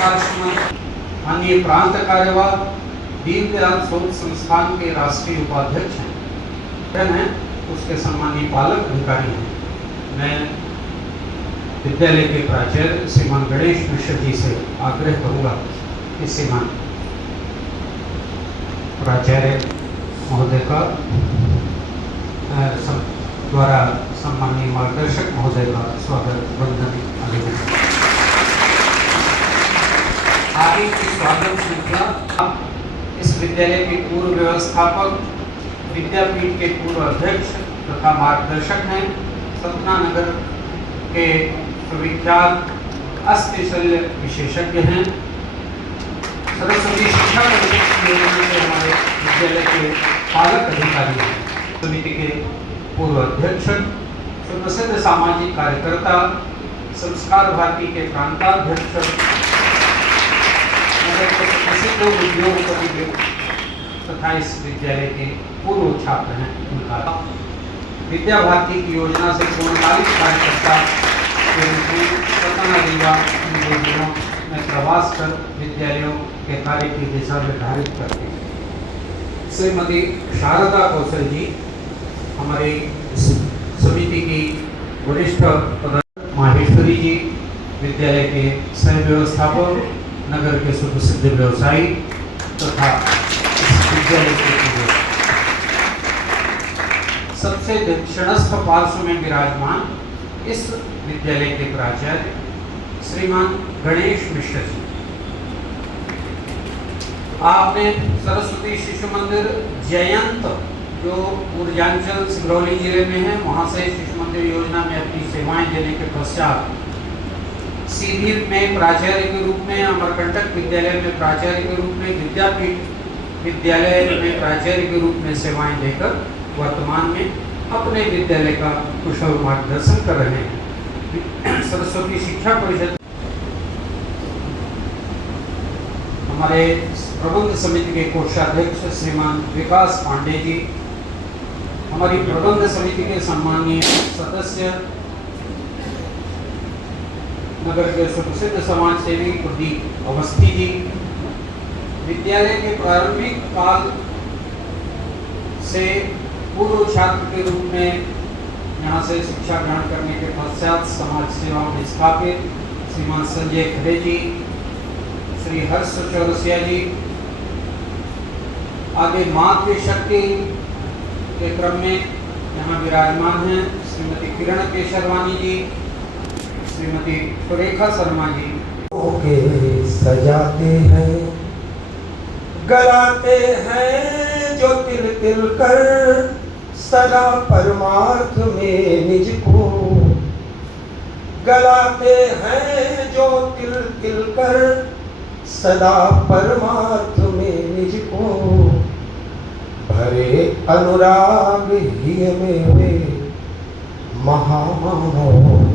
माननीय प्रांत कार्यवाह दीनदयाल शोध संस्थान के राष्ट्रीय उपाध्यक्ष हैं, उसके सम्मानीय पालक अधिकारी हैं। मैं विद्यालय के प्राचार्य श्रीमान गणेश मिश्र जी से आग्रह करूंगा कि श्रीमान प्राचार्य महोदय का द्वारा सम्मानीय मार्गदर्शक महोदय का स्वागत वंदन अभिनंदन। आगे की स्वागत श्रृंखला इस विद्यालय के पूर्व व्यवस्थापक, विद्यापीठ के पूर्व अध्यक्ष तथा मार्गदर्शक हैं, सतना नगर के सुविख्यात अस्थिशल्य विशेषज्ञ हैं, सरस्वती शिक्षा परिषद योजना से हमारे विद्यालय के पालक अधिकारी हैं, समिति के पूर्व अध्यक्ष, सुप्रसिद्ध सामाजिक कार्यकर्ता, संस्कार भारती के प्रांताध्यक्ष, प्रसिद्ध उद्योगपति तथा इस विद्यालय के पूर्व छात्र हैं। उनका विद्या भारती की योजना से पूर्णकालिक कार्यकर्ता के रूप में सतना रीवा इन दिनों में प्रवास कर विद्यालयों के कार्य की दिशा निर्धारित करते हैं। श्रीमती शारदा कौशल जी हमारे समिति की वरिष्ठ पदाधिकारी, माहेश्वरी जी विद्यालय के सह व्यवस्थापक, नगर के सुप्रसिद्ध व्यवसायी तथा विद्यालय के सबसे दक्षिणस्थ पार्श्व में विराजमान इस विद्यालय के प्राचार्य श्रीमान गणेश मिश्र जी। आपने सरस्वती शिशु मंदिर जयंत जो पूर्वांचल सिंगरौली जिले में है, वहाँ से शिशु मंदिर योजना में अपनी सेवाएं देने के पश्चात सीधी में प्राचार्य के रूप में, अमरकंटक विद्यालय में प्राचार्य के रूप में, विद्यापीठ विद्यालय में प्राचार्य के रूप में सेवाएं देकर वर्तमान में अपने विद्यालय का कुशल मार्गदर्शन कर रहे हैं। सरस्वती शिक्षा परिषद हमारे प्रबंध समिति के कोषाध्यक्ष श्रीमान विकास पांडे जी, हमारी प्रबंध समिति के सम्मानीय सदस्य, नगर के सुप्रसिद्ध समाज सेवी प्रदीप अवस्थी जी, विद्यालय के प्रारंभिक काल से पूर्व छात्र के रूप में यहाँ से शिक्षा ग्रहण करने के पश्चात समाज सेवा में स्थापित श्रीमान संजय खरे जी, श्री हर्ष चौरसिया जी, आगे मातृशक्ति के क्रम में यहाँ विराजमान हैं श्रीमती किरण केशरवानी जी, श्रीमती सुरेखा शर्मा जी। ओके सजाते हैं, गलाते हैं जो तिल तिल कर सदा परमार्थ में निज को, गलाते हैं जो तिल तिल कर सदा परमार्थ में निज को, भरे अनुराग ही में वे महामानव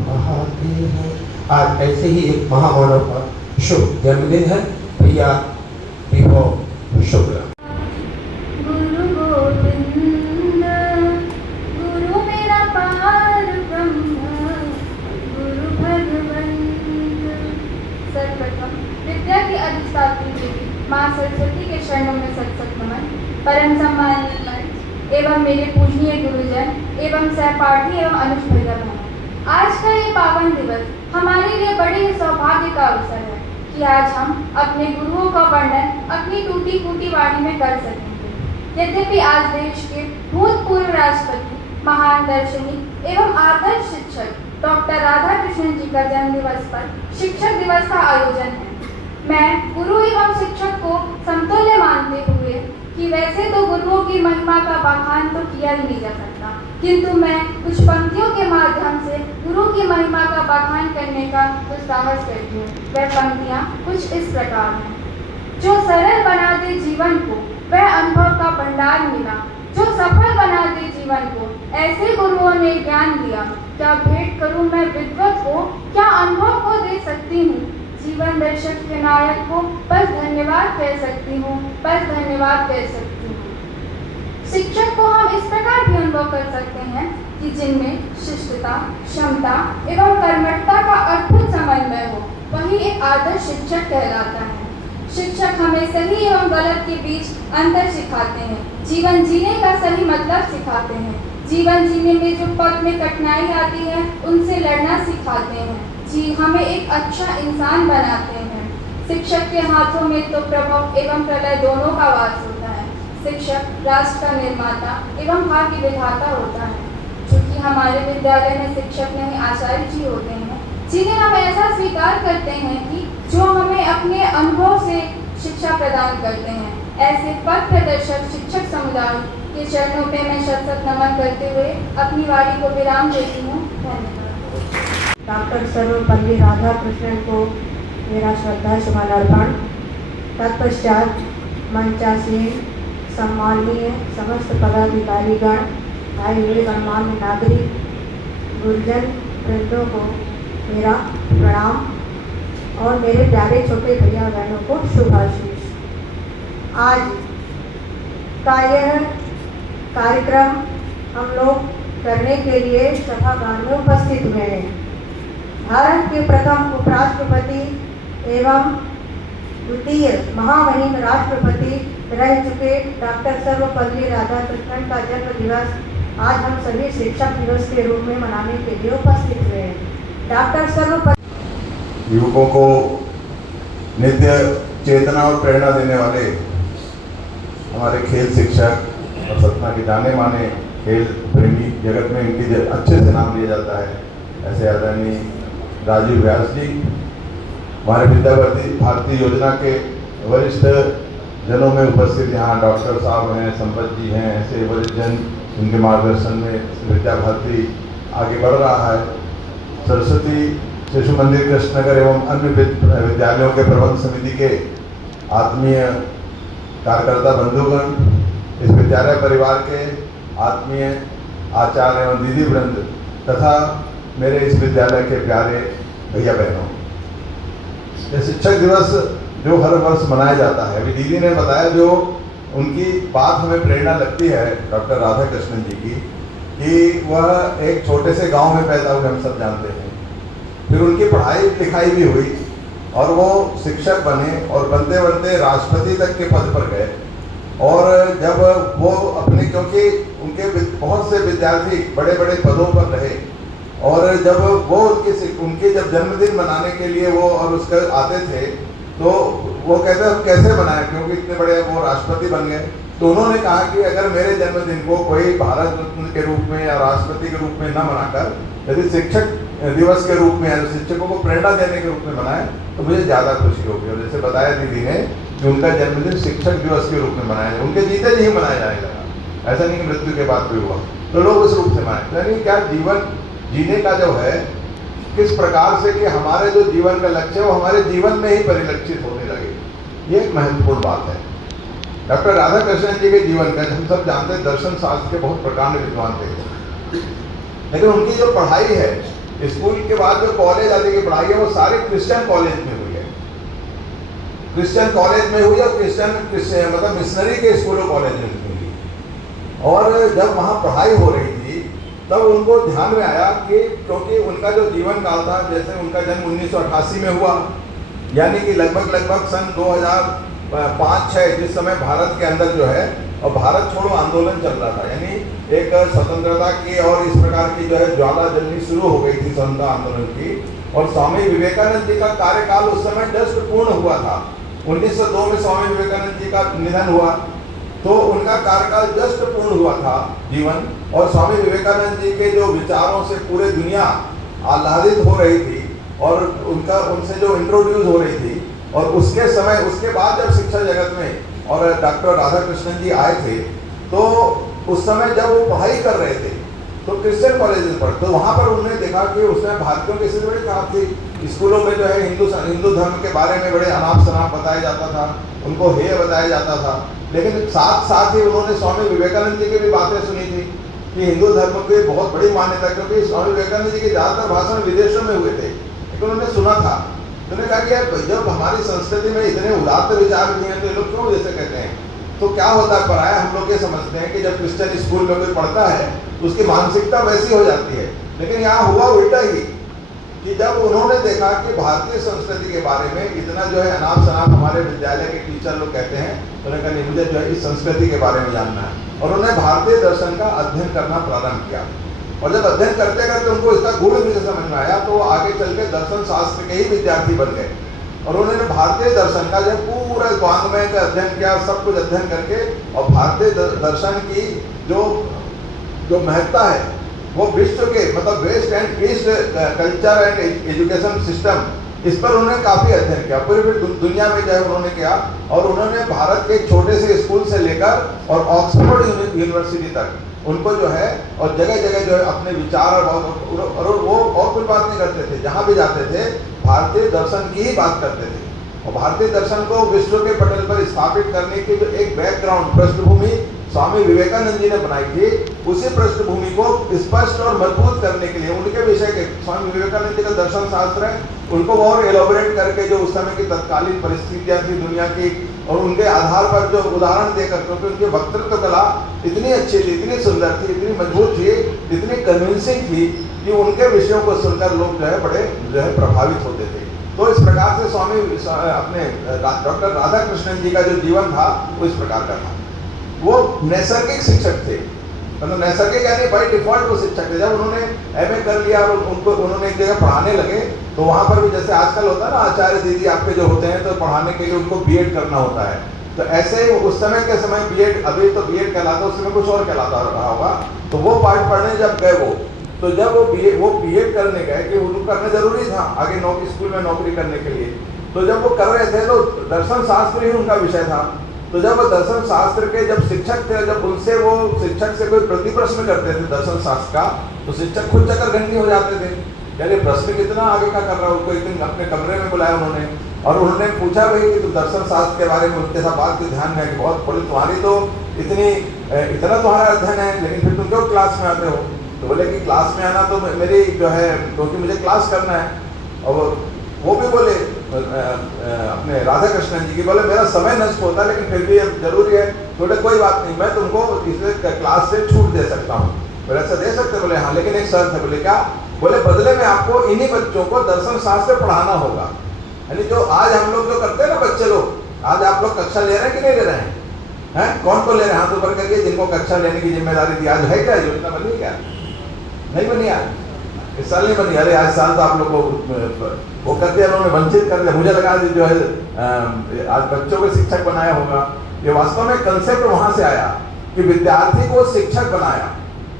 कहते हैं। आज ऐसे ही एक महामानव का शुभ जन्मदिन है। भैया विभव शुक्ला। गुरु गोविंद गुरु मेरा पार ब्रह्म, गुरु भगवंत। सर्वप्रथम विद्या की अधिष्ठात्री देवी माँ सरस्वती के चरणों में सत्संग नमन। परम सम्मानित मंच एवं मेरे पूजनीय गुरुजन एवं सहपाठी एवं अनुज भैया बहन, आज का ये पावन दिवस हमारे लिए बड़े ही सौभाग्य का अवसर है कि आज हम अपने गुरुओं का वर्णन अपनी टूटी फूटी वाणी में कर सकेंगे। यद्यपि आज देश के भूतपूर्व राष्ट्रपति, महान दार्शनिक एवं आदर्श शिक्षक डॉक्टर राधाकृष्णन जी का जन्म दिवस पर शिक्षक दिवस का आयोजन है, मैं गुरु एवं शिक्षक को समतुल्य मानते हुए कि वैसे तो गुरुओं की महिमा का बखान तो किया ही नहीं जा सकता, किंतु मैं कुछ पंक्तियों के माध्यम से गुरु की महिमा का बखान करने का कुछ साहस करती हूँ। वह पंक्तियाँ कुछ इस प्रकार हैं। जो सरल बना दे जीवन को वह अनुभव का भंडार मिला, जो सफल बना दे जीवन को ऐसे गुरुओं ने ज्ञान दिया। क्या भेंट करूँ मैं विद्वत को, क्या अनुभव को दे सकती हूँ, जीवन दर्शक के नायक को बस धन्यवाद कह सकती हूँ, बस धन्यवाद कह सकती हूँ। शिक्षक को हम इस प्रकार भी अनुभव कर सकते हैं कि जिनमें शिष्टता, क्षमता एवं कर्मठता का अद्भुत समन्वय हो, वही एक आदर्श शिक्षक कहलाता है। शिक्षक हमें सही एवं गलत के बीच अंतर सिखाते हैं, जीवन जीने का सही मतलब सिखाते हैं, जीवन जीने में जो पथ में कठिनाई आती है उनसे लड़ना सिखाते हैं, जी हमें एक अच्छा इंसान बनाते हैं। शिक्षक के हाथों में तो प्रभव एवं प्रलय दोनों का वास होता है। शिक्षक राष्ट्र का निर्माता एवं भाग्य विधाता होता है। चूँकि हमारे विद्यालय में शिक्षक नहीं आचार्य जी होते हैं, जिन्हें हम ऐसा स्वीकार करते हैं कि जो हमें अपने अनुभव से शिक्षा प्रदान करते हैं। ऐसे पथ प्रदर्शक शिक्षक समुदाय के चरणों पे मैं शत शत नमन करते हुए अपनी वाणी को विराम देती हूँ। धन्यवाद। डॉक्टर सर्वपल्ली राधाकृष्णन को मेरा श्रद्धा सुमन अर्पण। तत्पश्चात मंचासीन सम्माननीय समस्त पदाधिकारीगण, आए हुए गणमान्य नागरिक, गुरुजन वृंदों को मेरा प्रणाम और मेरे प्यारे छोटे भैया बहनों को शुभाशीष। आज का यह कार्यक्रम हम लोग करने के लिए सभागार में उपस्थित हुए हैं। भारत के प्रथम उपराष्ट्रपति एवं द्वितीय महामहिम राष्ट्रपति रह चुके डॉक्टर सर्वपल्ली राधाकृष्णन का जन्म दिवस आज हम सभी शिक्षक दिवस के रूप में मनाने के लिए उपस्थित हुए हैं। डॉक्टर सर्वपल्ली युवकों को नित्य चेतना और प्रेरणा देने वाले हमारे खेल शिक्षक और सतना के जाने माने खेल प्रेमी जगत में इनकी अच्छे से नाम लिया जाता है। ऐसे आदरणीय राजीव व्यास जी, हमारे विद्या भारती योजना के वरिष्ठ जनों में उपस्थित यहाँ डॉक्टर साहब हैं, संपत जी हैं, ऐसे वरिष्ठ जन, उनके मार्गदर्शन में विद्या भारती आगे बढ़ रहा है। सरस्वती शिशु मंदिर कृष्णनगर एवं अन्य विद्यालयों के प्रबंध समिति के आत्मीय कार्यकर्ता बंधुगण, इस विद्यालय परिवार के आत्मीय आचार्य एवं दीदी वृंद तथा मेरे इस विद्यालय के प्यारे भैया बहनों, ये शिक्षक दिवस जो हर वर्ष मनाया जाता है, अभी दीदी ने बताया जो उनकी बात हमें प्रेरणा लगती है डॉक्टर राधाकृष्णन जी की, कि वह एक छोटे से गांव में पैदा हुए, हम सब जानते हैं। फिर उनकी पढ़ाई लिखाई भी हुई और वो शिक्षक बने और बनते बनते राष्ट्रपति तक के पद पर गए। और जब वो अपने, क्योंकि उनके बहुत से विद्यार्थी बड़े बड़े पदों पर रहे, और जब वो उनके जब जन्मदिन मनाने के लिए वो और उसका आते थे, तो वो कहते हम कैसे मनाएं, क्योंकि इतने बड़े वो राष्ट्रपति बन गए। तो उन्होंने कहा कि अगर मेरे जन्मदिन को कोई भारत रत्न के रूप में या राष्ट्रपति के रूप में न मनाकर यदि शिक्षक दिवस के रूप में या शिक्षकों को प्रेरणा देने के रूप में मनाएं तो मुझे ज़्यादा खुशी होगी। और जैसे बताया दीदी ने कि उनका जन्मदिन शिक्षक दिवस के रूप में मनाया जाए, उनके जीते जी ही मनाया जाएगा, ऐसा नहीं कि मृत्यु के बाद कोई हुआ, तो लोग उस रूप से मनाए। यानी क्या जीवन जीने का जो है, किस प्रकार से कि हमारे जो जीवन का लक्ष्य है वो हमारे जीवन में ही परिलक्षित होने लगे, ये एक महत्वपूर्ण बात है। डॉक्टर राधाकृष्णन जी के जीवन का हम सब जानते हैं, दर्शन शास्त्र के बहुत प्रकांड विद्वान थे, लेकिन उनकी जो पढ़ाई है, स्कूल के बाद जो कॉलेज आदि की पढ़ाई है, वो सारे क्रिश्चियन कॉलेज में हुई है, क्रिश्चियन कॉलेज में हुई और क्रिश्चियन मतलब मिशनरी के स्कूलों कॉलेज में हुई। और जब वहाँ पढ़ाई हो रही थी तब उनको ध्यान में आया कि क्योंकि उनका जो जीवन काल था, जैसे उनका जन्म 1988 में हुआ, यानी कि लगभग सन 2005-06 जिस समय भारत के अंदर जो है और भारत छोड़ो आंदोलन चल रहा था, यानी एक स्वतंत्रता की और इस प्रकार की जो है ज्वाला जलनी शुरू हो गई थी स्वतंत्रता आंदोलन की। और स्वामी विवेकानंद जी का कार्यकाल उस समय जस्ट पूर्ण हुआ था। 1902 में स्वामी विवेकानंद जी का निधन हुआ, तो उनका कार्यकाल जस्ट पूर्ण हुआ था जीवन, और स्वामी विवेकानंद जी के जो विचारों से पूरे दुनिया आह्लादित हो रही थी और उनका उनसे जो इंट्रोड्यूस हो रही थी। और उसके समय, उसके बाद जब शिक्षा जगत में और डॉक्टर राधाकृष्णन जी आए थे, तो उस समय जब वो पढ़ाई कर रहे थे तो क्रिश्चियन कॉलेज में पढ़े, तो वहाँ पर उन्होंने देखा कि उस समय भारतीयों की स्थिति बड़ी खराब थी। स्कूलों में जो है हिंदू धर्म के बारे में बड़े अनाप शनाप बताया जाता था, उनको हेय बताया जाता था। लेकिन साथ साथ ही उन्होंने स्वामी विवेकानंद जी की भी बातें सुनी थी कि हिंदू धर्म की बहुत बड़ी मान्यता, क्योंकि स्वामी विवेकानंद जी के ज़्यादातर भाषण विदेशों में हुए थे, लेकिन उन्होंने सुना था। तो उन्होंने कहा कि यार जब हमारी संस्कृति में इतने उदात्त विचार भी हैं तो ये लोग क्यों जैसे कहते हैं। तो क्या होता है, पराया हम लोग ये समझते हैं कि जब क्रिश्चियन स्कूल में कोई पढ़ता है तो उसकी मानसिकता वैसी हो जाती है, लेकिन यहाँ हुआ उल्टा ही। कि जब उन्होंने देखा कि भारतीय संस्कृति के बारे में इतना जो है अनाप शनाप हमारे विद्यालय के टीचर लोग कहते हैं, तो उन्होंने कहा नहीं, मुझे जो है इस संस्कृति के बारे में जानना है। और उन्होंने भारतीय दर्शन का अध्ययन करना प्रारंभ किया। और जब अध्ययन करते करते उनको इसका गुण भी समझ में आया, तो वो आगे चल के दर्शन शास्त्र के ही विद्यार्थी बन गए। और उन्होंने भारतीय दर्शन का जब पूरा वांग्मय का अध्ययन किया, सब कुछ अध्ययन करके, और भारतीय दर्शन की जो महत्ता है वो विश्व के मतलब west and east culture and education system, इस पर उन्होंने काफ़ी अध्ययन किया। पूरी दुनिया में जो है उन्होंने किया। और उन्होंने भारत के छोटे से स्कूल से लेकर और ऑक्सफोर्ड यूनिवर्सिटी तक उनको जो है और जगह जगह जो है अपने विचार और वो और कोई बात नहीं करते थे। जहाँ भी जाते थे भारतीय दर्शन की ही बात करते थे। और भारतीय दर्शन को विश्व के पटल पर स्थापित करने की जो एक बैकग्राउंड पृष्ठभूमि स्वामी विवेकानंद जी ने बनाई थी, उसी पृष्ठभूमि को स्पष्ट और मजबूत करने के लिए उनके विषय के स्वामी विवेकानंद जी का दर्शन शास्त्र है, उनको और एलोबरेट करके जो उस समय की तत्कालीन परिस्थितियां थी दुनिया की, और उनके आधार पर जो उदाहरण देकर, क्योंकि उनकी वक्तृत्व कला इतनी अच्छी थी, इतनी सुंदर थी, इतनी मजबूत थी, इतनी कन्विंसिंग थी कि उनके विषयों को सुनकर लोग जो है बड़े जो है प्रभावित होते थे। तो इस प्रकार से स्वामी अपने डॉक्टर राधा कृष्णन जी का जो जीवन था वो इस प्रकार का था। वो नैसर्गिक शिक्षक थे, मतलब नैसर्गिक यानी बाई डिफॉल्ट वो शिक्षक थे। जब उन्होंने एमए कर लिया और उन्होंने एक जगह पढ़ाने लगे, तो वहाँ पर भी जैसे आजकल होता है ना, आचार्य दीदी आपके जो होते हैं तो पढ़ाने के लिए उनको बीएड करना होता है। तो ऐसे उस समय के समय बीएड, अभी तो बीएड कहलाता, उस समय कुछ और कहलाता रहा होगा। तो वो पाठ पढ़ने जब गए वो, तो जब वो बीएड करने गए कि उनको करना जरूरी था आगे नौकरी, स्कूल में नौकरी करने के लिए। तो जब वो कर रहे थे तो दर्शन शास्त्र ही उनका विषय था। तो जब वो दर्शन शास्त्र के जब शिक्षक थे, जब उनसे वो शिक्षक से कोई प्रति प्रश्न करते थे दर्शन शास्त्र का, तो शिक्षक खुद चक्करघंटी हो जाते थे, यानी प्रश्न कितना आगे का कर रहा है। उनको एक दिन अपने कमरे में बुलाया उन्होंने, और उन्होंने पूछा भाई कि तुम दर्शन शास्त्र के बारे में, उनके साथ बात के ध्यान में कि बहुत बोले तुम्हारी तो इतना तुम्हारा अध्ययन है, लेकिन फिर तुम क्यों क्लास में आते हो? तो बोले कि क्लास में आना तो मेरी जो है, क्योंकि मुझे क्लास करना है। और वो भी बोले अपने राधा कृष्णन जी की, बोले मेरा समय नष्ट होता है लेकिन फिर भी जरूरी है। बोले कोई बात नहीं, मैं तुमको इस क्लास से छूट दे सकता हूँ। बोले ऐसा दे सकते? बोले हाँ, लेकिन एक शर्त है। बोले क्या? बोले बदले में आपको इन्हीं बच्चों को दर्शन शास्त्र पढ़ाना होगा। यानी जो आज हम लोग जो करते हैं ना बच्चे लोग, आज आप लोग कक्षा ले रहे हैं कि नहीं ले रहे हैं? कौन को ले रहे हैं? हाथ ऊपर करके जिनको कक्षा लेने की जिम्मेदारी दी। आज है क्या योजना? बनी क्या? नहीं बनी यार, इस साल नहीं बनी। अरे आज साल तो आप लोग को वो करते हैं, उन्होंने वंचित कर दिया। मुझे लगा जो है आज बच्चों को शिक्षक बनाया होगा। ये वास्तव में कंसेप्ट वहां से आया कि विद्यार्थी को शिक्षक बनाया।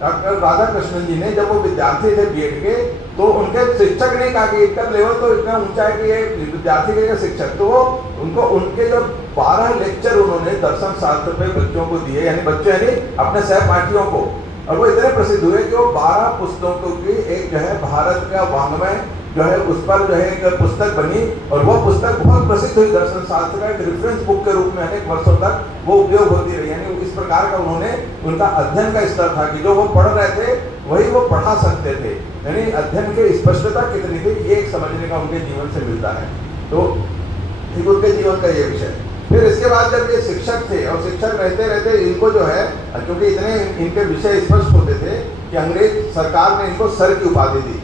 डॉक्टर राधा कृष्णन जी ने, जब वो विद्यार्थी थे बीएड के, तो उनके शिक्षक ने कहा कि इनका लेवल तो इतना ऊंचा है कि ये विद्यार्थी के शिक्षक, तो वो उनको उनके जो 12 लेक्चर उन्होंने दर्शन शास्त्र पे बच्चों को दिए, यानी बच्चे यानी अपने सहपाठियों को, और वो इतने प्रसिद्ध हुए कि वो 12 पुस्तकों की एक जो है भारत का वाङ्मय जो है उस पर जो है एक पुस्तक बनी, और वो पुस्तक बहुत प्रसिद्ध हुई। दर्शन शास्त्र का एक रेफरेंस बुक के रूप में अनेक वर्षों तक वो उपयोग होती रही। यानी इस प्रकार का उन्होंने, उनका अध्ययन का स्तर था कि जो वो पढ़ रहे थे वही वो पढ़ा सकते थे। यानी अध्ययन की स्पष्टता कितनी थी, ये एक समझने का उनके जीवन से मिलता है। तो उनके जीवन का ये विषय। फिर इसके बाद जब ये शिक्षक थे, और शिक्षक रहते रहते इनको जो है, क्योंकि इतने इनके विषय स्पष्ट होते थे कि अंग्रेज सरकार ने इनको सर की उपाधि दी।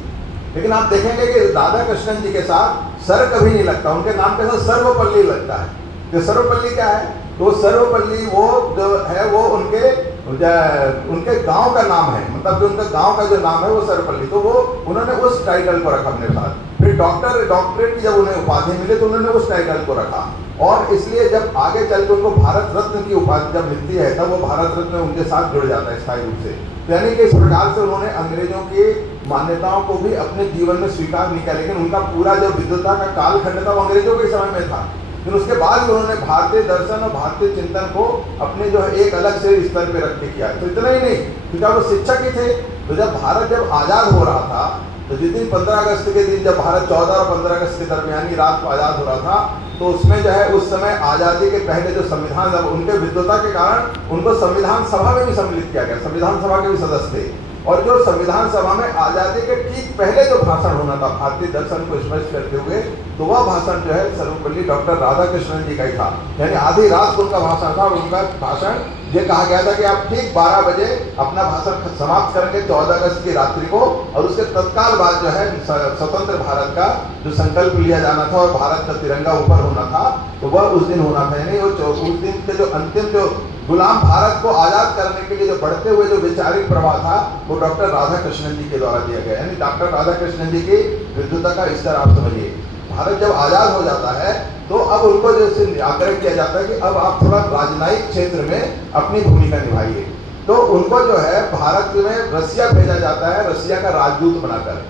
लेकिन आप देखेंगे कि राधा कृष्णन जी के साथ सर कभी नहीं लगता, उनके नाम के साथ सर्वपल्ली लगता है। तो सर्वपल्ली क्या है? तो सर्वपल्ली वो जो है वो उनके गांव का नाम है, मतलब जो उनका गांव का जो नाम है वो सर्वपल्ली। तो वो उन्होंने उस टाइटल को रखा अपने साथ। फिर डॉक्टरेट की जब उन्हें उपाधि मिली तो उन्होंने उस टाइटल को रखा। और इसलिए जब आगे चल के उनको भारत रत्न की उपाधि जब मिलती है, तब वो भारत रत्न उनके साथ जुड़ जाता है स्थायी रूप से। यानी कि इस प्रकार से उन्होंने अंग्रेजों की मान्यताओं को भी अपने जीवन में स्वीकार नहीं किया, लेकिन उनका पूरा जो विद्वता का कालखंड था वो अंग्रेजों के समय में था। फिर उसके बाद भी उन्होंने भारतीय दर्शन और भारतीय चिंतन को अपने जो है एक अलग से स्तर पे रख के किया। तो इतना ही नहीं, क्योंकि वो शिक्षक ही थे। तो जब भारत जब आज़ाद हो रहा था, तो जिस दिन 15 अगस्त के दिन जब भारत 14 और 15 अगस्त के दरमियानी रात को आज़ाद हो रहा था, तो उसमें जो है उस समय आज़ादी के पहले जो संविधान, जब उनके विद्वता के कारण उनको संविधान सभा में भी सम्मिलित किया गया। संविधान सभा के भी सदस्य थे। और जो संविधान सभा में आज़ादी के ठीक पहले जो भाषण होना था भारतीय दर्शन को स्पष्ट करते हुए, तो वह भाषण जो है सर्वपल्ली डॉक्टर राधा कृष्णन जी का ही था। यानी आधी रात को उनका भाषण था, और उनका भाषण ये कहा गया था कि आप ठीक 12 बजे अपना भाषण समाप्त करेंगे 14 अगस्त की रात्रि को, और उसके तत्काल बाद जो है स्वतंत्र भारत का जो संकल्प लिया जाना था और भारत का तिरंगा ऊपर होना था, तो वह उस दिन होना था। यानी उस दिन के जो अंतिम जो गुलाम भारत को आजाद करने के लिए जो बढ़ते हुए जो वैचारिक प्रवाह था, वो डॉक्टर राधाकृष्णन जी के द्वारा दिया गया। यानी डॉक्टर राधाकृष्णन जी की विद्वता का स्तर आप समझिए। भारत जब आजाद हो जाता है तो अब उनको जैसे आग्रह किया जाता है कि अब आप थोड़ा राजनयिक क्षेत्र में अपनी भूमिका निभाइए। तो उनको जो है भारत में रसिया भेजा जाता है, रसिया का राजदूत बनाकर।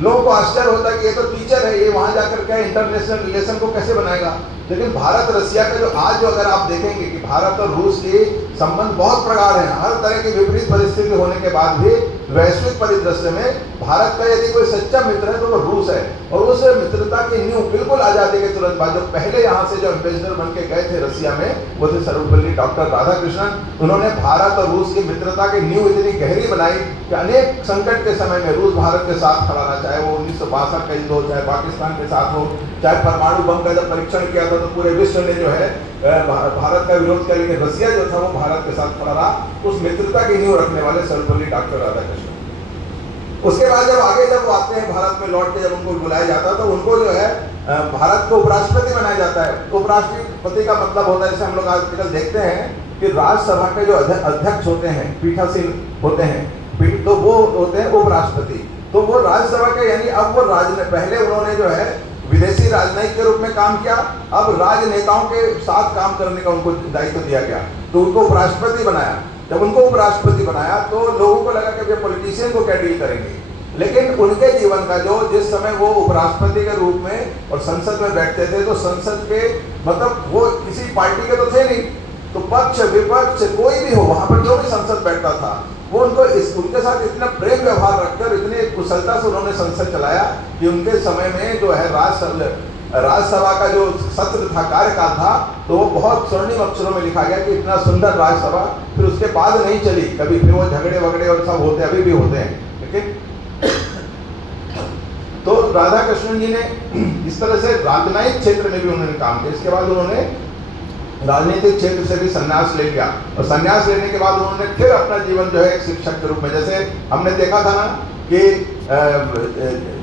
लोगों को आश्चर्य होता है कि ये तो टीचर है, ये वहां जाकर क्या इंटरनेशनल रिलेशन को कैसे बनाएगा। लेकिन भारत रसिया का जो आज जो अगर आप देखेंगे कि भारत और रूस के संबंध बहुत प्रगाढ़ हैं, हर तरह की विपरीत परिस्थिति होने के बाद भी वैश्विक परिदृश्य में भारत का यदि कोई सच्चा मित्र है तो वो रूस है। और उस मित्रता की नींव बिल्कुल आजादी के तुरंत बाद जो पहले यहाँ से जो एम्बेसडर बन के गए थे रसिया में, वो थे सर्वपल्ली डॉक्टर राधाकृष्णन। उन्होंने भारत और रूस की मित्रता की नींव इतनी गहरी बनाई कि अनेक संकट के समय में रूस भारत के साथ खड़ा रहा, चाहे वो 1962 का युद्ध हो, चाहे पाकिस्तान के साथ हो, चाहे परमाणु बम का जब परीक्षण किया था तो पूरे विश्व ने जो है भारत का विरोध किया, लेकिन रसिया जो था वो भारत के साथ खड़ा रहा। उस मित्रता की नींव रखने वाले सर्वपल्ली डॉक्टर राधाकृष्णन। उसके बाद जब आगे जब वो आते हैं भारत में लौट के, जब उनको बुलाया जाता है तो उनको जो है भारत को उपराष्ट्रपति बनाया जाता है। उपराष्ट्रपति का मतलब होता है, जैसे हम लोग आजकल देखते हैं कि राज्यसभा के जो अध्यक्ष होते हैं, पीठासीन होते हैं, तो वो होते हैं उपराष्ट्रपति। तो वो राज्यसभा के, यानी अब वो पहले उन्होंने जो है विदेशी राजनयिक के रूप में काम किया, अब राजनेताओं के साथ काम करने का उनको दायित्व दिया गया, तो उनको उपराष्ट्रपति बनाया। जब उनको उपराष्ट्रपति बनाया तो लोगों को लगा कि पॉलिटिशियन को क्या डील करेंगे, लेकिन उनके जीवन का जो जिस समय वो उपराष्ट्रपति के रूप में और संसद में बैठते थे, तो संसद के मतलब वो किसी पार्टी के तो थे नहीं, तो पक्ष विपक्ष कोई भी हो, वहां पर जो भी संसद बैठता था वो उनके साथ इतना प्रेम व्यवहार रखकर इतने कुशलता से उन्होंने संसद चलाया कि उनके समय में जो है राज्यसभा का जो सत्र था, कार्यकाल था, तो वो बहुत स्वर्णिम अक्षरों में लिखा गया कि इतना सुंदर राज्यसभा फिर उसके बाद नहीं चली कभी। फिर वो झगड़े वगड़े और सब होते, अभी भी होते हैं, लेकिन तो राधाकृष्णन जी ने इस तरह से राजनयिक क्षेत्र में भी उन्होंने काम किया। इसके बाद उन्होंने राजनीतिक क्षेत्र से भी संन्यास ले लिया, और संन्यास लेने के बाद उन्होंने फिर अपना जीवन जो है एक शिक्षक के रूप में, जैसे हमने देखा था ना कि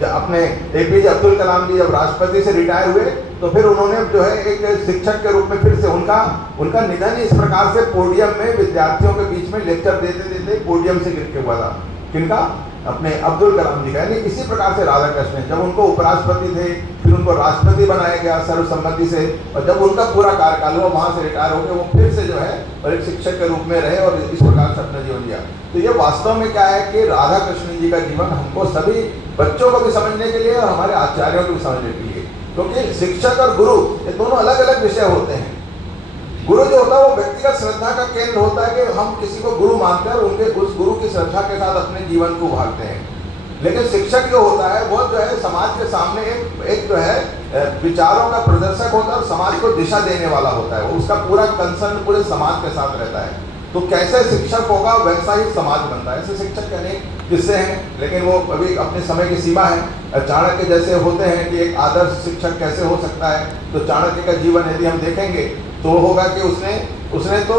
अपने एपीजे अब्दुल कलाम जी जब राष्ट्रपति से रिटायर हुए तो फिर उन्होंने जो है एक शिक्षक के रूप में फिर से उनका निधन इस प्रकार से पोडियम में विद्यार्थियों के बीच में लेक्चर देते देते पोडियम से गिर के हुआ था। किनका? अपने अब्दुल कलाम जी का। यानी इसी प्रकार से राधाकृष्णन जब उनको उपराष्ट्रपति थे, फिर उनको राष्ट्रपति बनाया गया सर्वसम्मति से, और जब उनका पूरा कार्यकाल हुआ वहां से रिटायर हो गए, वो फिर से जो है और एक शिक्षक के रूप में रहे और इस प्रकार से अपना जीवन जिया। तो ये वास्तव में क्या है कि राधाकृष्णन जी का जीवन हमको सभी बच्चों को भी समझने के लिए और हमारे आचार्यों को भी समझने के लिए, क्योंकि शिक्षक और गुरु ये दोनों अलग अलग विषय होते हैं। गुरु जो होता है वो व्यक्तिगत श्रद्धा का केंद्र होता है कि हम किसी को गुरु मानकर उनके उस गुरु की श्रद्धा के साथ अपने जीवन को उभारते हैं। लेकिन शिक्षक जो होता है वो जो है समाज के सामने एक जो है विचारों का प्रदर्शक होता है और समाज को दिशा देने वाला होता है। वो उसका पूरा कंसर्न पूरे समाज के साथ रहता है। तो कैसे शिक्षक होगा वैसा ही समाज बनता है। ऐसे शिक्षक के अनेक किस्से हैं, लेकिन वो अभी अपने समय की सीमा है। चाणक्य जैसे होते हैं कि एक आदर्श शिक्षक कैसे हो सकता है, तो चाणक्य का जीवन यदि हम देखेंगे तो होगा कि उसने तो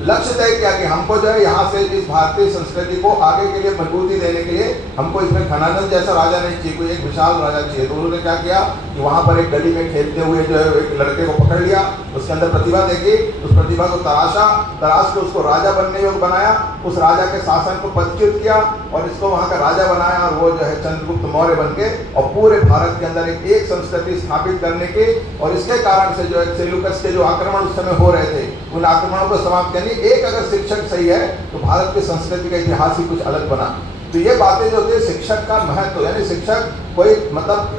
लक्ष्य तय किया कि हमको जो है यहाँ से इस भारतीय संस्कृति को आगे के लिए मजबूती देने के लिए हमको इसमें खनानंद जैसा राजा नहीं चाहिए, कोई एक विशाल राजा चाहिए। तो उन्होंने क्या किया कि वहाँ पर एक गली में खेलते हुए जो है एक लड़के को पकड़ लिया, उसके अंदर प्रतिभा देखी, उस प्रतिभा को तराश के उसको राजा बनने योग्य बनाया, उस राजा के शासन को पदच्युत किया और इसको वहाँ का राजा बनाया। और वो जो है चंद्रगुप्त मौर्य बन के और पूरे भारत के अंदर एक संस्कृति स्थापित करने के, और इसके कारण से जो है सेल्यूकस के जो आक्रमण उस समय हो रहे थे उन आक्रमणों को समाप्त करनी। एक अगर शिक्षक सही है तो भारत की संस्कृति का इतिहास ही कुछ अलग बना। तो ये बातें जो होती है शिक्षक का महत्व, यानी शिक्षक कोई मतलब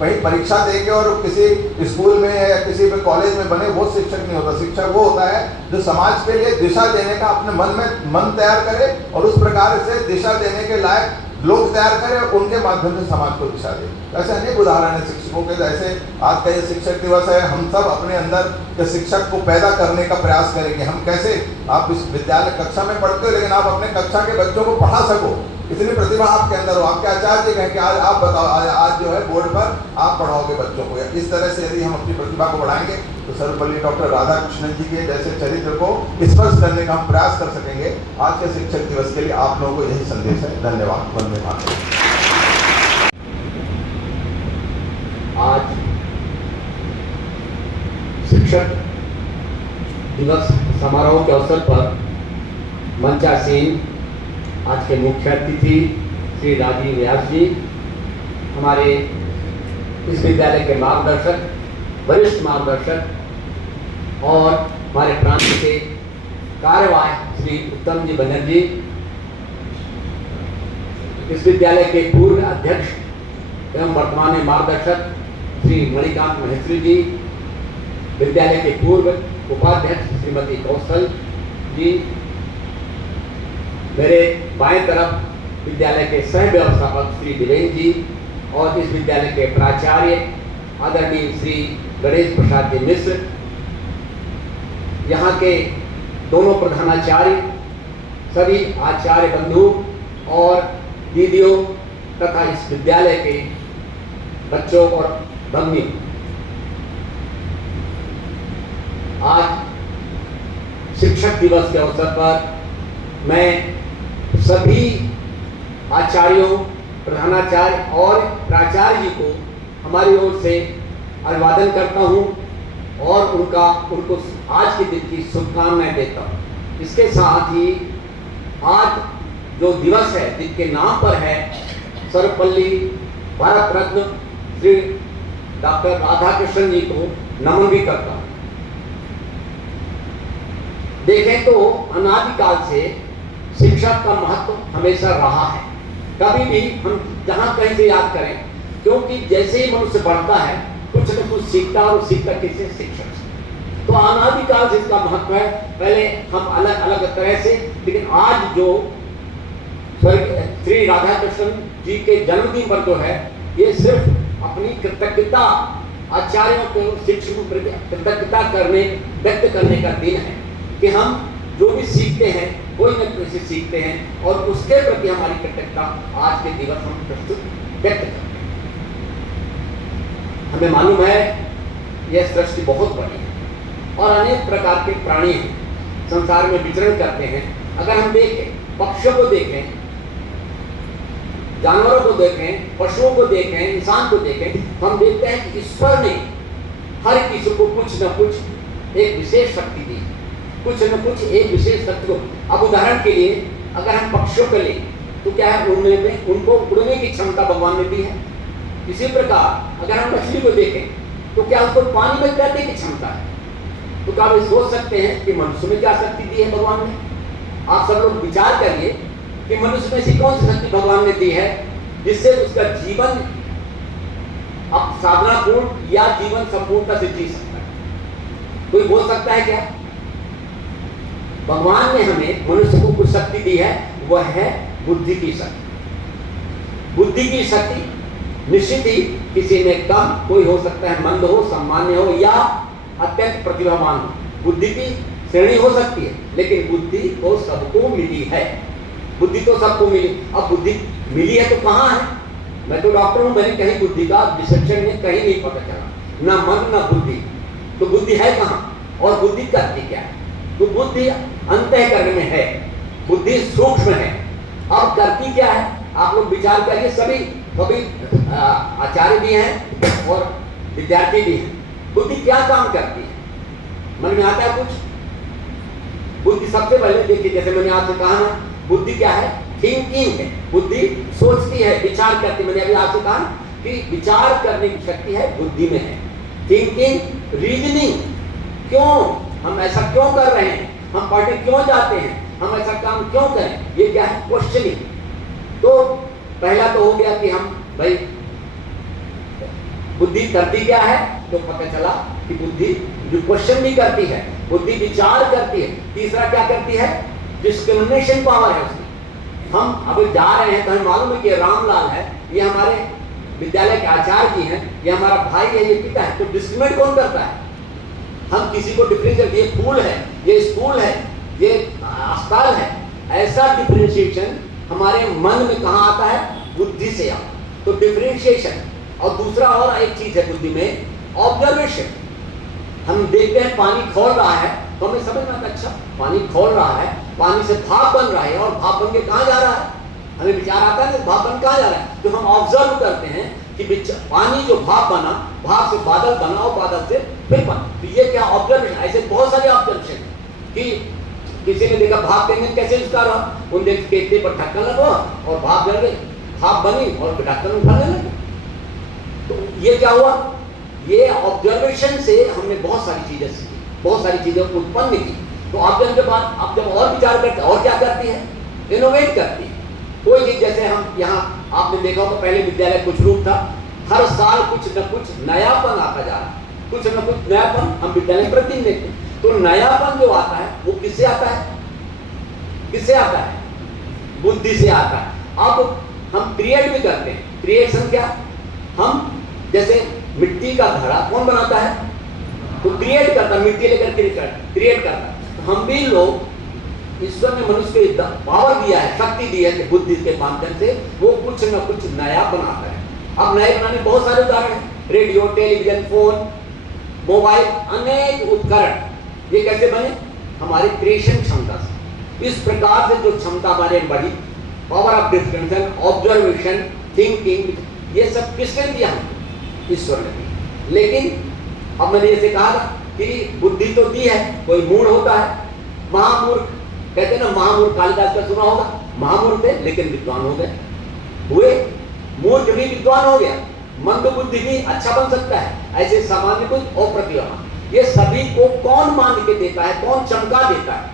कहीं परीक्षा देके और किसी स्कूल में या किसी भी कॉलेज में बने वो शिक्षक नहीं होता। शिक्षक वो होता है जो समाज के लिए दिशा देने का अपने मन तैयार करे और उस प्रकार से दिशा देने के लायक लोग तैयार करें और उनके माध्यम से समाज को दिशा दे। ऐसे अनेक उदाहरण है शिक्षकों के। जैसे आज का ये शिक्षक दिवस है, हम सब अपने अंदर के शिक्षक को पैदा करने का प्रयास करेंगे। हम कैसे, आप इस विद्यालय कक्षा में पढ़ते हो लेकिन आप अपने कक्षा के बच्चों को पढ़ा सको, इतनी प्रतिभा आपके अंदर हो। आपके आचार्य जी कहें कि आज आप बताओ, आज जो है बोर्ड पर आप पढ़ाओगे बच्चों को। इस तरह से यदि हम अपनी प्रतिभा को बढ़ाएंगे तो सर्वपल्ली डॉक्टर राधाकृष्णन जी के जैसे चरित्र को स्पर्श करने का हम प्रयास कर सकेंगे। आज के शिक्षक दिवस के लिए आप लोगों को यही संदेश है। धन्यवाद। वंदे मातरम। आज शिक्षक दिवस समारोह के अवसर पर मंचासीन आज के मुख्य अतिथि श्री राजीव व्यास जी, हमारे इस विद्यालय के मार्गदर्शक, वरिष्ठ मार्गदर्शक और हमारे प्रांत के कार्यवाह श्री उत्तम जी बनर्जी, इस विद्यालय के पूर्व अध्यक्ष एवं वर्तमान मार्गदर्शक श्री मणिकांत महेश्वरी जी, विद्यालय के पूर्व उपाध्यक्ष श्रीमती कौशल जी, मेरे बाएं तरफ विद्यालय के सह व्यवस्थापक श्री दिवेन जी और इस विद्यालय के प्राचार्य आदरणीय श्री गणेश प्रसाद जी मिश्र, यहाँ के दोनों प्रधानाचार्य, सभी आचार्य बंधु और दीदियों तथा इस विद्यालय के बच्चों और भगिनियों, आज शिक्षक दिवस के अवसर पर मैं सभी आचार्यों, प्रधानाचार्य और प्राचार्य जी को हमारी ओर से अभिवादन करता हूं और उनको आज के दिन की शुभकामनाएं देता हूं। इसके साथ ही आज जो दिवस है, जिनके नाम पर है, सर्वपल्ली भारत रत्न श्री डॉक्टर राधाकृष्णन जी को नमन भी करता हूं। देखें तो अनादिकाल से शिक्षा का महत्व हमेशा रहा है। कभी भी हम जहां कहीं से याद करें, क्योंकि जैसे ही मनुष्य बढ़ता है कुछ न कुछ सीखता और सीखता किससे? शिक्षक से। तो अनादिकाल से इसका महत्व है। पहले हम अलग अलग तरह से, लेकिन आज जो श्री राधाकृष्णन जी के जन्मदिन पर जो है, ये सिर्फ अपनी कृतज्ञता आचार्यों को, शिक्षकों को कृतज्ञता व्यक्त करने का दिन है कि हम जो भी सीखते हैं कोई न कोई से सीखते हैं और उसके प्रति हमारी कृतज्ञता आज के दिवस हम प्रस्तुत व्यक्त करते हैं। हमें मालूम है यह सृष्टि बहुत बड़ी है और अनेक प्रकार के प्राणी हैं, संसार में विचरण करते हैं। अगर हम देखें, पक्षियों को देखें, जानवरों को देखें, पशुओं को देखें, इंसान को देखें, तो हम देखते हैं कि ईश्वर ने हर किसी को कुछ न कुछ एक विशेष शक्ति दी, कुछ न कुछ एक विशेष शक्ति को। अब उदाहरण के लिए अगर हम पक्षियों को लें तो क्या है, उनको उड़ने की क्षमता भगवान ने दी है। इसी प्रकार अगर हम मछली को देखें तो क्या उसको पानी में तैरने की क्षमता है। तो क्या वे सोच सकते हैं कि मनुष्य में क्या शक्ति दी है भगवान ने? आप सब लोग विचार करिए कि मनुष्य में ऐसी कौन सी शक्ति भगवान ने दी है जिससे उसका जीवन अब साधनापूर्ण या जीवन संपूर्णता से जी सकता है। कोई बोल सकता है क्या? भगवान ने हमें मनुष्य को कुछ शक्ति दी है, वह है बुद्धि की शक्ति। बुद्धि की शक्ति निश्चित ही किसी में कम, कोई हो सकता है मंद हो, सामान्य हो या अत्यंत प्रतिभावान हो। बुद्धि की श्रेणी हो सकती है, लेकिन बुद्धि तो सबको मिली है। बुद्धि तो सबको मिली। अब बुद्धि मिली है तो कहाँ है? मैं तो डॉक्टर हूं, मैंने कहीं बुद्धि का डिसेप्शन में कहीं नहीं पता चला, ना मन ना बुद्धि। तो बुद्धि है कहाँ और बुद्धि करती क्या है? तो बुद्धि अंतःकरण में है, बुद्धि सूक्ष्म है। अब करती क्या है? आप लोग विचार करिए, सभी आचार्य भी हैं और विद्यार्थी भी हैं। बुद्धि क्या काम करती है? मन में आता है कुछ? बुद्धि सबसे पहले देखिए, जैसे मैंने आपसे कहा ना, बुद्धि क्या है? थिंकिंग है। बुद्धि सोचती है, विचार करती है। मैंने अभी आपसे कहा कि विचार करने की शक्ति है बुद्धि में है। थिंकिंग, रीजनिंग, क्यों हम ऐसा क्यों कर रहे हैं, हम पढ़ने क्यों जाते हैं, हम ऐसा काम क्यों करें, ये क्या है? क्वेश्चनिंग। तो पहला तो हो गया कि हम भाई बुद्धि करती क्या है, तो पता चला कि बुद्धि जो क्वेश्चन भी करती है, बुद्धि विचार करती है। तीसरा क्या करती है? डिस्क्रिमिनेशन पावर है उसकी। हम अब जा रहे हैं तो हमें मालूम है कि रामलाल है, ये हमारे विद्यालय के आचार्य जी हैं, ये हमारा भाई है, ये पिता है। तो डिस्क्रिमिनेट कौन करता है? हम किसी को डिफरेंशिएट, ये फूल है, ये स्कूल है, ये अस्पताल है, ऐसा डिफरेंशिएशन हमारे मन में कहाँ आता है? बुद्धि से आता। तो डिफरेंशिएशन। और दूसरा और एक चीज है बुद्धि में, ऑब्जर्वेशन। हम देखते हैं पानी खौल रहा है तो हमें समझ में आता है अच्छा पानी खौल रहा है, पानी से भाप बन रहा है और भाप बन के कहाँ जा रहा है, हमें विचार आता है ना भाप बन कहाँ जा रहा है। तो हम ऑब्जर्व करते हैं कि पानी जो भाप बना, भाप से बादल बना और बादल से फिर बना। तो ये क्या ऑब्जर्वेशन, ऐसे बहुत सारे ऑब्जर्वेशन कि किसी ने देखा भाप के इंजन कैसे उसका रहा, उन देख के इतने पर ढक्कन लगा और भाप जल गई, भाप बनी और ढक्कन उठाने लगे। तो ये क्या हुआ, ये ऑब्जर्वेशन से हमने बहुत सारी चीजें सीखी, बहुत सारी चीजें उत्पन्न की। तो ऑब्जर्व के बाद आप जब और विचार करते और क्या करती है, इनोवेट करती है। कोई चीज जैसे हम यहाँ आपने देखा हो तो पहले विद्यालय कुछ रूप था, हर साल कुछ न कुछ नयापन आता जा रहा है, कुछ न कुछ नयापन हम विद्यालय प्रतिदिन देखते हैं। तो नयापन जो आता है वो किससे आता है, किससे आता है, बुद्धि से आता है। अब हम क्रिएट भी करते हैं, क्रिएशन क्या, हम जैसे मिट्टी का घड़ा कौन बनाता है, तो क्रिएट करता है, मिट्टी लेकर क्रिएट करता है। तो हम भी लोग ईश्वर ने मनुष्य को पावर दिया है, शक्ति दी है कि बुद्धि के माध्यम से वो कुछ न कुछ नया बनाता है। अब नए बनाने बहुत सारे उदाहरण हैं, रेडियो, टेलीविजन, फोन, मोबाइल, अनेक उपकरण। ये कैसे बने, हमारी क्रिएशन क्षमता से। इस प्रकार से जो क्षमता हमारे बढ़ी, power of discussion, observation, thinking, ये सब किसने दिया, हमको ईश्वर ने दी। लेकिन अब मैंने जैसे कहा था कि बुद्धि तो दी है, कोई मूढ़ होता है, महामूर्ख कहते हैं ना, महामूर्ख कालिदास का सुना होगा, महामूर्ख थे लेकिन विद्वान हो गए, हुए मूर्ख भी विद्वान हो गया, मंद बुद्धि भी अच्छा बन सकता है, ऐसे सामान्य कुछ और प्रतिभा। ये सभी को कौन मान के देता है, कौन चमका देता है,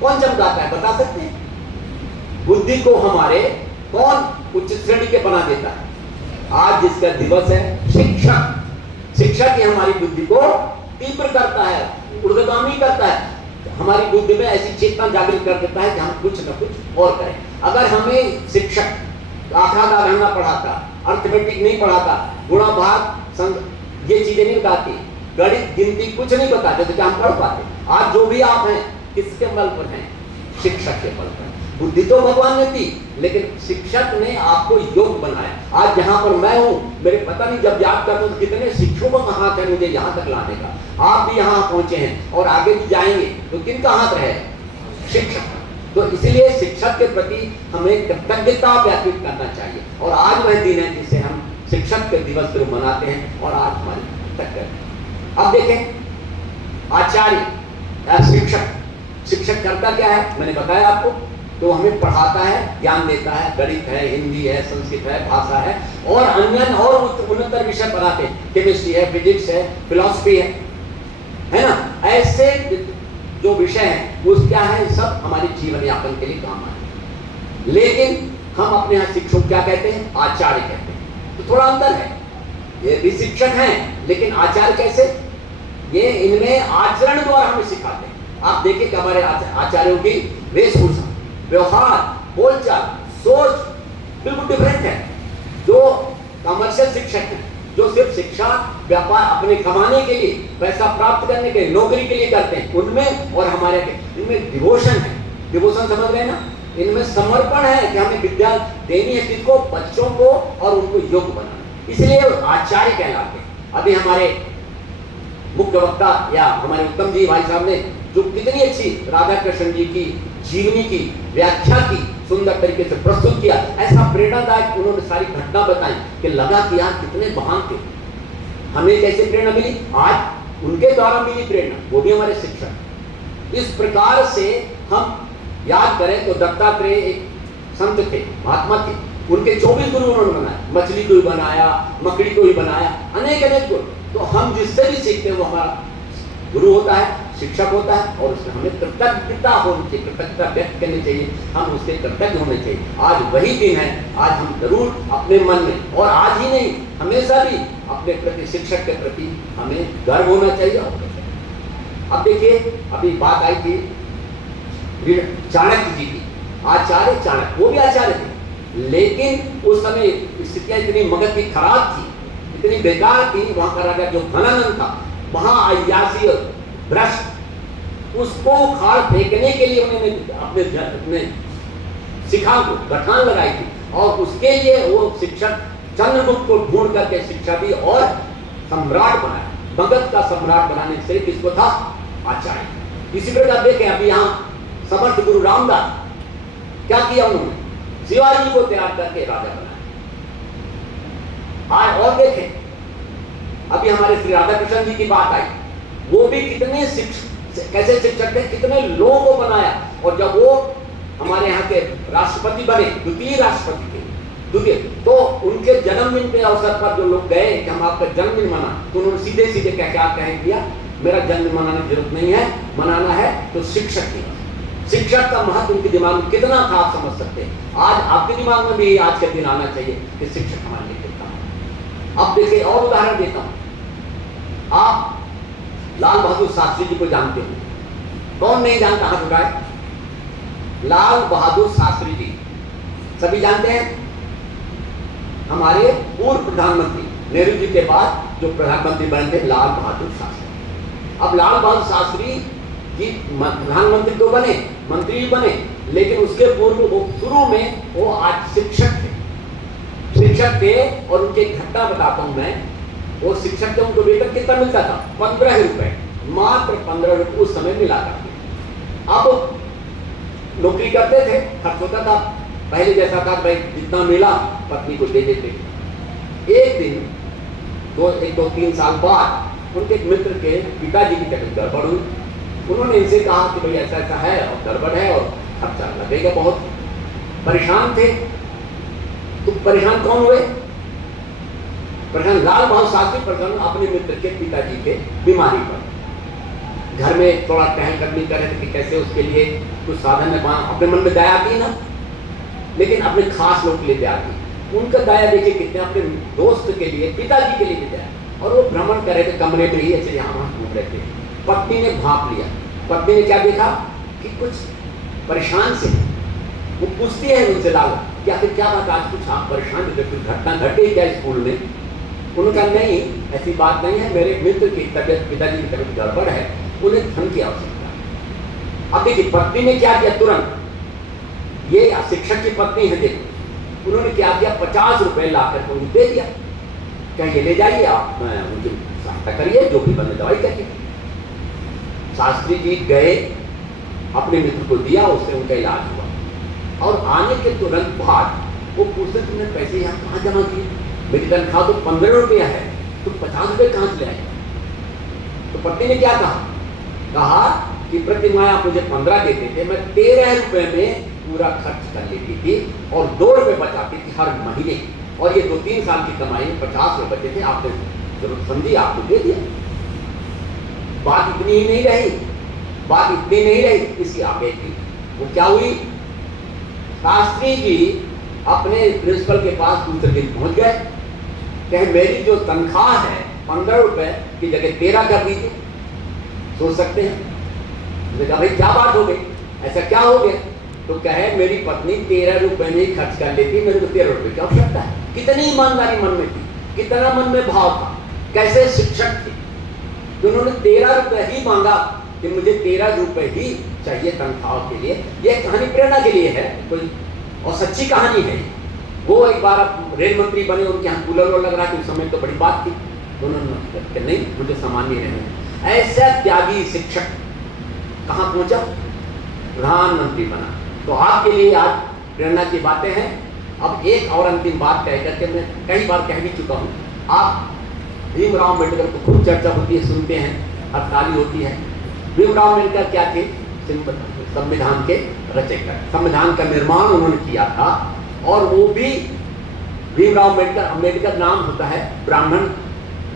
कौन चमकाता है बता सकते हैं, बुद्धि को हमारे कौन उच्च श्रेणी के बना देता है। आज जिसका दिवस है शिक्षक, शिक्षक ही हमारी बुद्धि को तीव्र करता है, ऊर्ध्वगामी करता है, हमारी बुद्धि में ऐसी चेतना जागृत कर देता है कि हम कुछ न कुछ और करें। अगर हमें शिक्षक आधा घंटा पढ़ाता, अर्थमेटिक नहीं पढ़ाता, गुणा भाग ये चीजें नहीं बताती, गणित गिनती कुछ नहीं बताते, तो क्या हम पढ़ पाते। आज जो भी आप हैं किसके बल पर हैं, शिक्षक के बल पर। बुद्धि तो भगवान ने दी, लेकिन शिक्षक ने आपको योग बनाया। आज जहां पर मैं हूं, मेरे पता नहीं जब याद करता हूं तो कितने शिक्षकों का हाथ है मुझे यहां तक लाने का। आप भी यहां पहुंचे हैं और आगे भी जाएंगे, तो किनका हाथ रहे, शिक्षक। तो इसलिए शिक्षक के प्रति हमें कृतज्ञता व्यक्त करना चाहिए। और आज वह दिन है जिसे हम शिक्षक के दिवस पर मनाते हैं और आज हमारी कृतज्ञता। अब देखें आचार्य, शिक्षक, शिक्षक करता क्या है, मैंने बताया आपको। तो हमें पढ़ाता है, ज्ञान देता है, गणित है, हिंदी है, संस्कृत है, भाषा है और अन्य और उन्नतर विषय पढ़ाते हैं, केमिस्ट्री है, फिजिक्स है, फिलॉसफी है ना। ऐसे जो विषय हैं वो क्या है, सब हमारे जीवन यापन के लिए काम आए। लेकिन हम अपने यहाँ शिक्षक क्या कहते हैं, आचार्य कहते हैं। तो थोड़ा अंतर है, ये भी शिक्षक हैं लेकिन आचार्य कैसे, ये इनमें आचरण द्वारा हमें सिखाते हैं। आप देखिए कि हमारे आचार्यों की वेशभूषा, व्यवहार, बोलचाल, सोच बिल्कुल डिफरेंट है। जो कमर्शियल शिक्षक हैं, जो सिर्फ शिक्षा व्यापार अपने कमाने के लिए, पैसा प्राप्त करने के लिए, नौकरी के लिए करते हैं, उनमें और हमारे इनमें डिवोशन है। डिवोशन समझ रहे हैं ना, इनमें समर्पण है कि हमें विद्या देनी है किसको, बच्चों को, और उनको योग्य बनाना। इसलिए आचार्य कहलाते हैं। अभी हमारे मुख्य वक्ता या हमारे उत्तम जी भाई साहब ने जो कितनी अच्छी राधा कृष्ण जी की जीवनी की व्याख्या की, सुंदर तरीके से प्रस्तुत किया, ऐसा प्रेरणादायक उन्होंने सारी घटना बताई कि लगा कि यार कितने महान थे, हमें कैसे प्रेरणा मिली, आज उनके द्वारा मिली प्रेरणा, वो भी हमारे शिक्षक। इस प्रकार से हम याद करें तो दत्तात्रेय एक संत थे, महात्मा थे, उनके 24 गुरु उन्होंने बनाए, मछली को भी बनाया, मकड़ी को भी बनाया, अनेक अनेक गुरु। तो हम जिससे भी सीखते हैं वो हमारा गुरु होता है, शिक्षक होता है, और उसमें हमें कृतज्ञता होनी चाहिए, कृतज्ञता व्यक्त करनी चाहिए, हम उसके कृतज्ञ होने चाहिए। आज वही दिन है, आज हम जरूर अपने मन में, और आज ही नहीं हमेशा भी अपने प्रति, शिक्षक के प्रति हमें गर्व होना चाहिए। अब देखिए अभी बात आई थी चाणक्य जी की, आचार्य चाणक्य, वो भी आचार्य थे, लेकिन उस समय स्थितियां इतनी मगध की खराब थी, इतनी बेकार थी, वहां का राजा जो घनानंद था, वहां अयासी और भ्रष्ट, उसको उखाड़ फेंकने के लिए उन्होंने अपने शिखा को गठान लगाई थी, और उसके लिए वो शिक्षक चंद्रगुप्त को ढूंढ करके शिक्षा दी और सम्राट बनाया। मगध का सम्राट बनाने से किसको था? आचार्य। इसी प्रकार देखें अभी यहाँ समर्थ गुरु रामदास क्या किया उन्होंने? शिवाजी को तैयार करके राजा बनाया। आज और देखें अभी हमारे श्री राधा कृष्ण जी की बात आई, वो भी कितने कैसे शिक्षक थे, कितने लोगों को बनाया। और जब वो हमारे यहाँ के राष्ट्रपति बने, द्वितीय राष्ट्रपति थे, द्वितीय, तो उनके जन्मदिन के अवसर पर जो लोग गए कि हम आपका जन्मदिन मना, तो उन्होंने सीधे सीधे क्या कह दिया, मेरा जन्मदिन मनाने की जरूरत नहीं है, मनाना है तो शिक्षक दिवस। शिक्षक का महत्व उनके दिमाग में कितना था आप समझ सकते हैं। आज आपके दिमाग में भी आज के दिन आना चाहिए कि शिक्षक हमारे लिए कितना है। अब देखिए और उदाहरण देता हूं, आप लाल बहादुर शास्त्री जी को जानते हो? कौन नहीं जानता? हाथ उठाए। लाल बहादुर शास्त्री जी सभी जानते हैं, हमारे पूर्व प्रधानमंत्री, नेहरू जी के बाद जो प्रधानमंत्री बने थे लाल बहादुर शास्त्री। अब लाल बहादुर शास्त्री जी प्रधानमंत्री तो बने, मंत्री भी बने, लेकिन उसके पूर्व वो शुरू में वो आज शिक्षक थे। और उनके घटना बताता हूं मैं, वो शिक्षक थे, उनको वेतन कितना मिलता था? 15 रुपए, मात्र 15 रुपए उस समय मिला करते। अब नौकरी करते थे, खर्च होता था पहले जैसा था, भाई जितना मिला पत्नी को दे देते। एक दिन 2-3 साल बाद उनके एक मित्र के पिताजी की तबीयत गड़बड़ हुई। उन्होंने इनसे कहा कि भाई ऐसा ऐसा है और गड़बड़ है और खर्चा लगेगा बहुत। परेशान थे। तो परेशान कौन हुए? परेशान लाल बहादुर शास्त्री परेशान अपने मित्र के पिताजी के बीमारी पर। घर में थोड़ा टहलकदमी कर रहे थे कि कैसे उसके लिए कुछ साधन में अपने मन में दया आती है ना, लेकिन अपने खास लोग के लिए दया आती। उनका दया देखिए कितने, अपने दोस्त के लिए, पिताजी के लिए भी दया। और वो भ्रमण कर रहे थे कमरे में ही, ऐसे यहाँ वहाँ घूम रहे थे। पत्नी ने भाप लिया। पत्नी ने क्या देखा कि कुछ परेशान से, वो पूछती है उनसे लाल कि आखिर क्या बात, आज कुछ आप परेशान थे, कुछ घटना घट गई क्या स्कूल में? उन्होंने कहा नहीं ऐसी बात नहीं है, मेरे मित्र की तबीयत, पिताजी की तबीयत गड़बड़ है, उन्हें धन की आवश्यकता है। अब देखिए पत्नी ने क्या किया, तुरंत, ये शिक्षक की पत्नी है, देखो उन्होंने क्या किया, 50 रुपए ला करके उनको दे दिया। क्या ये ले जाइए, आप उनकी सहायता करिए, जो भी बने दवाई करिए। शास्त्री जी गए, अपने मित्र को दिया, उससे उनका इलाज हुआ। और आने के तुरंत बाद वो पूछते तुमने पैसे यहाँ कहाँ जमा किए? मेरी तनख्वाह तो 15 रुपया है, तुम 50 रुपये कहाँ से लाए? तो पत्नी ने क्या कहा कि प्रति माह आप मुझे 15 देते थे, मैं 13 रुपये में पूरा खर्च कर लेती थी और 2 रुपये बचाती थी हर महीने। और ये 2-3 साल की कमाई में 50 रुपये बचे थे, आपने जरूरत समझी, आपको दे दिया। बात इतनी ही नहीं रही, बात इतनी नहीं रही, इसकी आगे थी वो क्या हुई, शास्त्री जी अपने प्रिंसिपल के पास दूसरे दिन पहुंच गए, कहे मेरी जो तनख्वाह है 15 रुपए की जगह 13 कर दीजिए। सोच सकते हैं, कहा भाई क्या बात हो गई, ऐसा क्या हो गया? तो कहे मेरी पत्नी 13 रुपए में ही खर्च कर लेती, मेरे को 13 रुपए की आवश्यकता है। कितनी ईमानदारी मन में थी, कितना मन में भाव था, कैसे शिक्षक थे। तो उन्होंने 13 रुपए ही मांगा कि मुझे 13 रुपए ही चाहिए तनख्वाह के लिए। यह कहानी प्रेरणा के लिए है कोई, और सच्ची कहानी है। वो एक बार रेल मंत्री बने, उनके यहाँ कूलर लग रहा था, उस समय तो बड़ी बात थी, उन्होंने नहीं मुझे सामान्य रहना। ऐसा त्यागी शिक्षक कहाँ पहुंचा, प्रधानमंत्री बना। तो आपके लिए आज प्रेरणा की बातें हैं। अब एक और अंतिम बात कह करके मैं कई बार कह भी चुका हूँ, आप भीमराव अम्बेडकर को खूब चर्चा होती है, सुनते हैं, हड़ताली होती है। भीमराव अम्बेडकर क्या थे? संविधान के रचयिता, संविधान का निर्माण उन्होंने किया था। और वो भी भीमराव अम्बेडकर नाम होता है ब्राह्मण,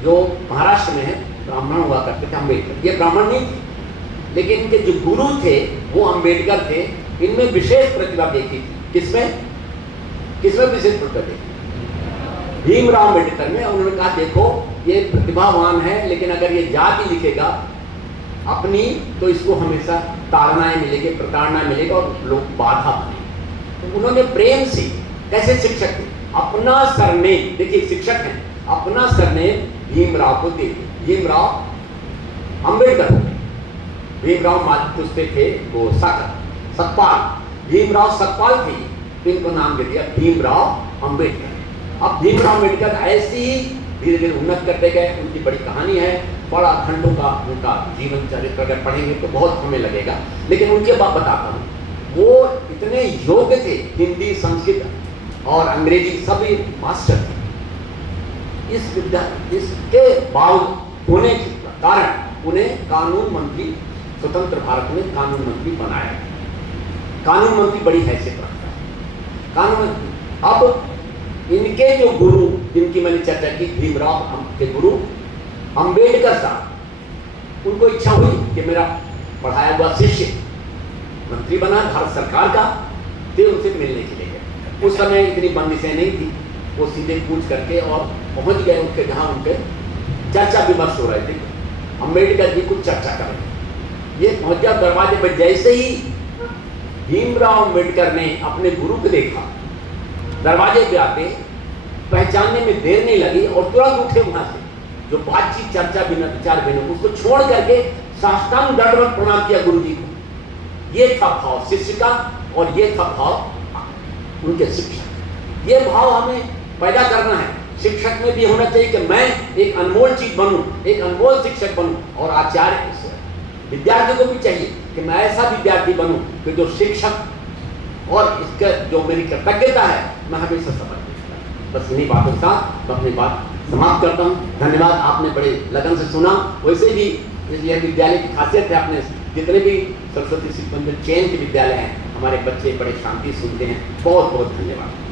जो महाराष्ट्र में है ब्राह्मण हुआ करते थे अम्बेडकर। ये ब्राह्मण नहीं थे, लेकिन इनके जो गुरु थे वो अम्बेडकर थे। इनमें विशेष प्रतिभा देखी थी। किसमें विशेष प्रतिभा देखी? भीमराव अम्बेडकर में। उन्होंने कहा देखो ये प्रतिभावान है, लेकिन अगर ये जाति लिखेगा अपनी तो इसको हमेशा ताड़नाएं मिलेगी, प्रताड़नाएं मिलेगा और लोग बाधा बनेंगे। तो उन्होंने प्रेम से, कैसे शिक्षक थे, अपना सरनेम, देखिए शिक्षक हैं, अपना सरनेम भीमराव को दे दिया, भीमराव अम्बेडकर। भीमराव पूछते थे वो सतपाल, भीमराव सतपाल थे, तो इनको नाम दे दिया भीमराव अम्बेडकर। अब भीमराव अम्बेडकर ऐसे ही धीरे धीरे उन्नत करते गए, उनकी बड़ी कहानी है। बड़ा खंडों का उनका जीवन चरित्र अगर पढ़ेंगे तो बहुत समय लगेगा, लेकिन उनके बाद बताता हूँ। वो इतने योग्य थे, हिंदी, संस्कृत और अंग्रेजी सभी मास्टर थे। इसके बावजूद होने के कारण उन्हें कानून मंत्री, स्वतंत्र भारत में कानून मंत्री बनाया। कानून मंत्री बड़ी हैसियत रखता है। कानून अब इनके जो गुरु, जिनकी मैंने चर्चा की, भीमराव के गुरु अंबेडकर साहब, उनको इच्छा हुई कि मेरा पढ़ाया हुआ शिष्य मंत्री बना भारत सरकार का, तो उनसे मिलने के लिए गए। उस समय इतनी बंदिशें नहीं थी, वो सीधे पूछ करके और पहुंच गए उनके जहां उनके चर्चा विमर्श हो रहे थे। अंबेडकर जी कुछ चर्चा कर रहे, ये पहुंच गया दरवाजे पर। जैसे ही भीमराव अंबेडकर ने अपने गुरु को देखा, दरवाजे पे आते पहचानने में देर नहीं लगी और तुरंत उठे वहां से। जो बातचीत, चर्चा बिना विचार बिना, उसको छोड़ करके साष्टांग दंडवत प्रणाम किया गुरु जी को। ये था भाव शिष्य का और ये था भाव उनके शिक्षक। ये भाव हमें पैदा करना है। शिक्षक में भी होना चाहिए कि मैं एक अनमोल चीज बनूं, एक अनमोल शिक्षक बनूं, और आचार्य विद्यार्थी को भी चाहिए कि मैं ऐसा विद्यार्थी बनूं कि जो शिक्षक और इसका जो मेरी कृतज्ञता है मैं हमेशा समर्पित करूं। बस इन्हीं बातों के साथ मैं अपनी बात समाप्त करता हूं। धन्यवाद, आपने बड़े लगन से सुना। वैसे भी यह विद्यालय की खासियत है, आपने जितने भी सरस्वती शिशु मंदिर चयन के विद्यालय हैं, हमारे बच्चे बड़े शांति सुनते हैं। बहुत बहुत धन्यवाद।